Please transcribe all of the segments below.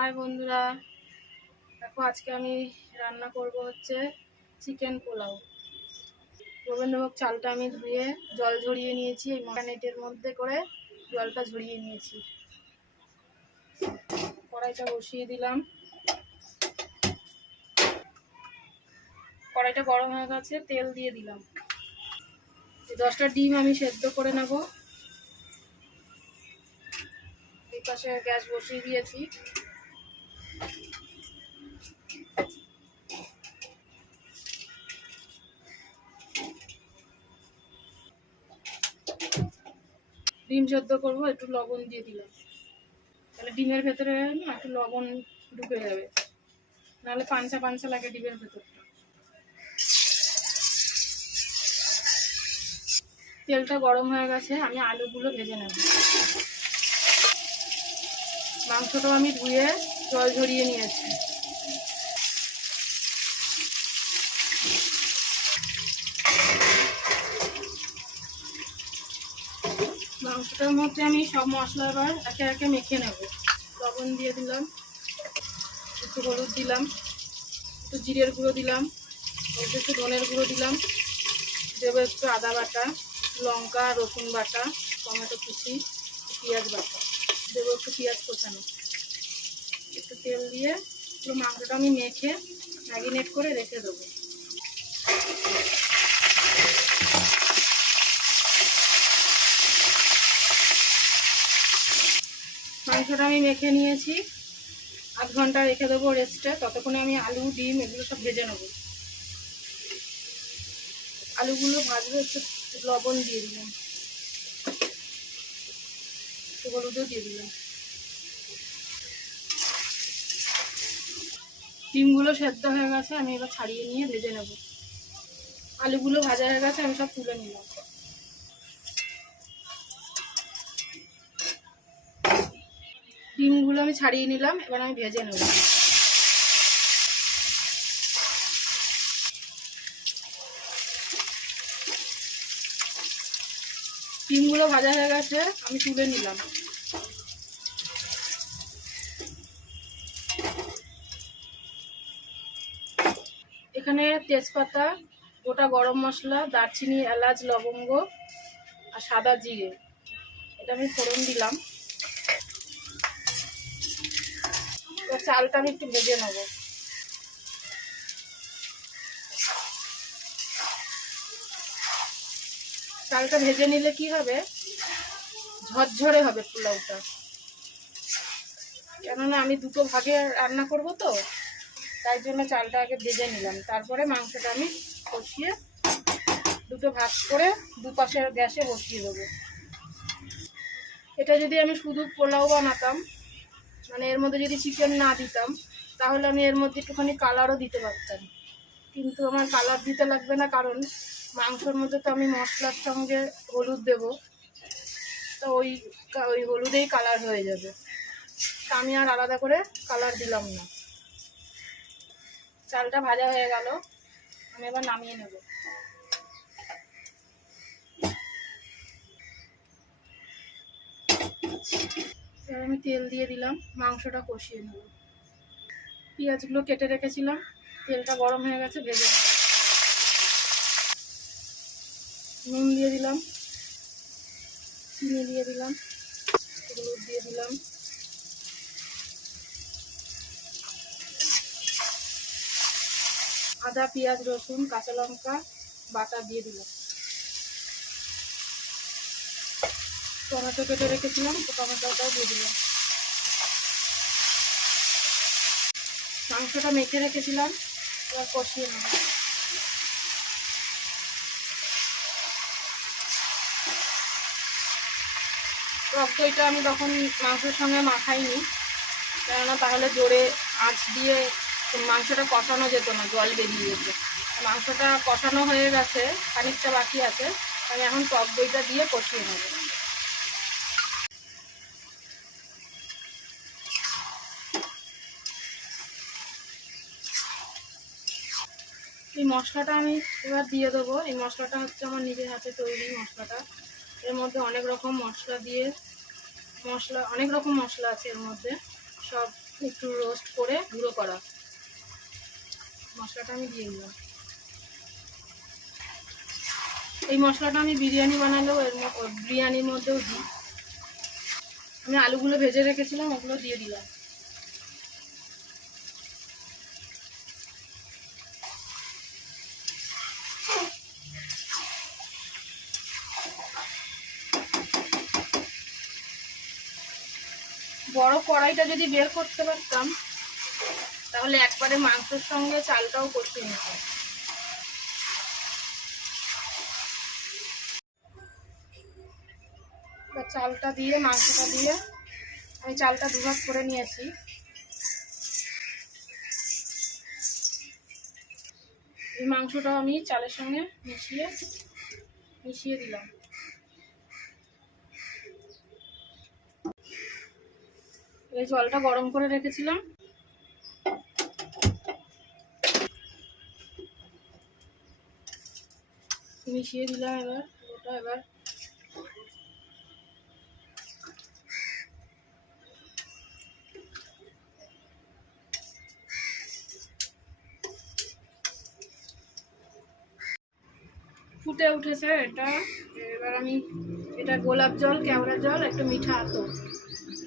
High বন্ধুরা, দেখো আজকে আমি রান্না করব হচ্ছে চিকেন পোলাও। গোবিন্দভোগ চালটা আমি ধুয়ে জল ঝরিয়ে নিয়েছি, এই নেটের মধ্যে করে জলটা ঝরিয়ে নিয়েছি। কড়াইটা বসিয়ে দিলাম, কড়াইটা গরম হয়ে গেছে, তেল দিয়ে দিলাম। 10টা ডিম আমি সেদ্ধ করে নেব। এই পাশে গ্যাস বসিয়ে দিয়েছি। ডিম সেদ্ধ করবো, একটু লবণ দিয়ে দিলাম, তাহলে ডিমের ভেতরে না একটু লবণ ঢুকে যাবে, নাহলে পাঞ্চা পাঞ্চা লাগে ডিমের ভেতরটা। তেলটা গরম হয়ে গেছে, আমি আলুগুলো ভেজে নেব। মাংসটাও আমি ধুয়ে জল ঝরিয়ে নিয়েছি। মাংসটার মধ্যে আমি সব মশলা এবার একে একে মেখে নেব। লবণ দিয়ে দিলাম, একটু হলুদ দিলাম, একটু জিরের গুঁড়ো দিলাম, একটু ধনের গুঁড়ো দিলাম, দেবো একটু আদা বাটা, লঙ্কা রসুন বাটা, টমেটো কুচি, পেঁয়াজ বাটা, দেবো একটু পেঁয়াজ কোচানো। একটু তেল দিয়ে পুরো মাংসটা আমি মেখে ম্যারিনেট করে রেখে দেবো। মাংসটা আমি মেখে নিয়েছি, আধ ঘন্টা রেখে দেবো রেস্টে। ততক্ষণে আমি আলু ডিম এগুলো সব ভেজে নেবো। আলুগুলো ভাজবো, একটু লবণ দিয়ে দিলাম, একটু হলুদও দিয়ে দিলাম। ডিমগুলো সেদ্ধ হয়ে গেছে, আমি এবার ছাড়িয়ে নিয়ে ভেজে নেব। আলুগুলো ভাজা হয়ে গেছে, আমি সব তুলে নিলাম। ডিমগুলো আমি ছাড়িয়ে নিলাম, এবার আমি ভেজে নেব। ডিমগুলো ভাজা হয়ে গেছে, আমি তুলে নিলাম। এখানে তেজপাতা, গোটা গরম মশলা, দারচিনি, এলাচ, লবঙ্গ আর সাদা জিরে, এটা আমি ফোড়ন দিলাম। এবার চালটা আমি একটু ভেজে নেব। চালটা ভেজে নিলে কি হবে, ঝরঝরে হবে পোলাওটা। কেননা আমি দুটো ভাগে রান্না করব তো, তাই জন্য চালটা আগে ভেজে নিলাম। তারপরে মাংসটা আমি কষিয়ে দুটো ভাগ করে দুপাশের গ্যাসে বসিয়ে দেবো। এটা যদি আমি শুধু পোলাও বানাতাম, মানে এর মধ্যে যদি চিকেন না দিতাম, তাহলে আমি এর মধ্যে একটুখানি কালারও দিতে পারতাম। কিন্তু আমার কালার দিতে লাগবে না, কারণ মাংসের মধ্যে তো আমি মশলার সঙ্গে হলুদ দেব, তো ওই হলুদেই কালার হয়ে যাবে। তা আমি আর আলাদা করে কালার দিলাম না। চালটা ভাজা হয়ে গেল, আমি এবার নামিয়ে নেব। এবার আমি তেল দিয়ে দিলাম, মাংসটা কষিয়ে নেব। পেঁয়াজগুলো কেটে রেখেছিলাম, তেলটা গরম হয়ে গেছে, ভেজে নেব। নুন দিয়ে দিলাম, চিনি দিয়ে দিলাম, হলুদ দিয়ে দিলাম, আদা পেঁয়াজ রসুন কাঁচা লঙ্কা বাটা দিয়ে দিলাম। টমেটো কেটে রেখেছিলাম, তো টমেটোটাও দিয়ে দিলাম। মাংসটা মেখে রেখেছিলাম, এবার কষিয়ে নেব। টক দইটা আমি তখন মাংসের সঙ্গে মাখাইনি, কেননা তাহলে জোরে আঁচ দিয়ে মাংসটা কষানো যেত না, জল বেরিয়ে যেত। মাংসটা কষানো হয়ে গেছে, খানিকটা বাকি আছে, আমি এখন টক দইটা দিয়ে কষিয়ে নেব। এই মশলাটা আমি এবার দিয়ে দেবো। এই মশলাটা হচ্ছে আমার নিজের হাতে তৈরি মশলাটা। এর মধ্যে অনেক রকম মশলা দিয়ে, অনেক রকম মশলা আছে এর মধ্যে, সব একটু রোস্ট করে গুঁড়ো করা মশলাটা আমি দিয়ে দিলাম। এই মশলাটা আমি বিরিয়ানি বানালেও বিরিয়ানির মধ্যেও দিই। আমি আলুগুলো ভেজে রেখেছিলাম, ওগুলো দিয়ে দিলাম। বড় কড়াইটা যদি বের করতে পারতাম তাহলে একবারে মাংসের সঙ্গে চালটাও কষিয়ে নিতাম। চালটা দিয়ে মাংসটা দিয়ে আমি চালটা দুভাগ করে নিয়েছি। এই মাংসটাও আমি চালের সঙ্গে মিশিয়ে দিলাম। এই জলটা গরম করে রেখেছিলাম, মিশিয়ে দিলাম। এবার ওটা ফুটে উঠেছে এটা। এবার আমি এটা গোলাপ জল, কেওড়া জল, একটু মিঠা আতর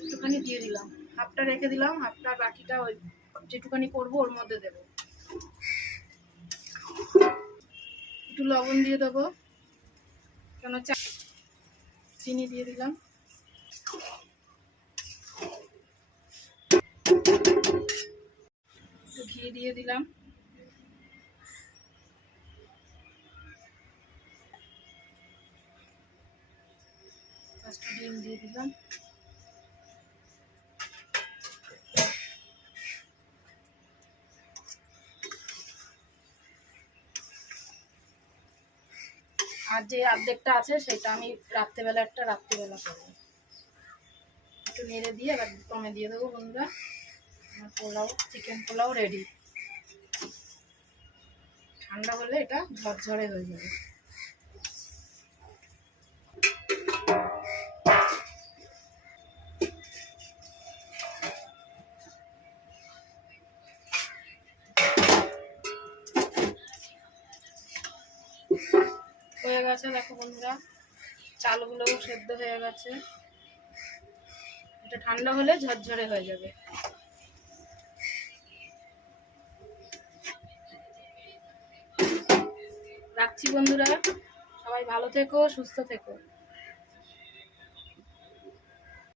একটুখানি দিয়ে দিলাম। হাফটা রেখে দিলাম, হাফটা বাকিটা ওই যেটুখানি করবো ওর মধ্যে দেবো। একটু লবণ দিয়ে দেবো, কেন চিনি দিয়ে দিলাম। একটু ঘি দিয়ে দিলাম। ফার্স্ট ডিম দিয়ে দিলাম। আর যে অর্ধেকটা আছে সেটা আমি রাত্রেবেলা করবো। একটু নেড়ে দিয়ে এবার কমে দিয়ে দেবো। বন্ধুরা, আমার পোলাও, চিকেন পোলাও রেডি। ঠান্ডা হলে এটা ঝরঝরে হয়ে যাবে। হয়ে গেছে, দেখো বন্ধুরা, চালগুলোও সেদ্ধ হয়ে গেছে। এটা ঠান্ডা হলে ঝরঝরে হয়ে যাবে। রাখছি বন্ধুরা, সবাই ভালো থেকো, সুস্থ থেকো।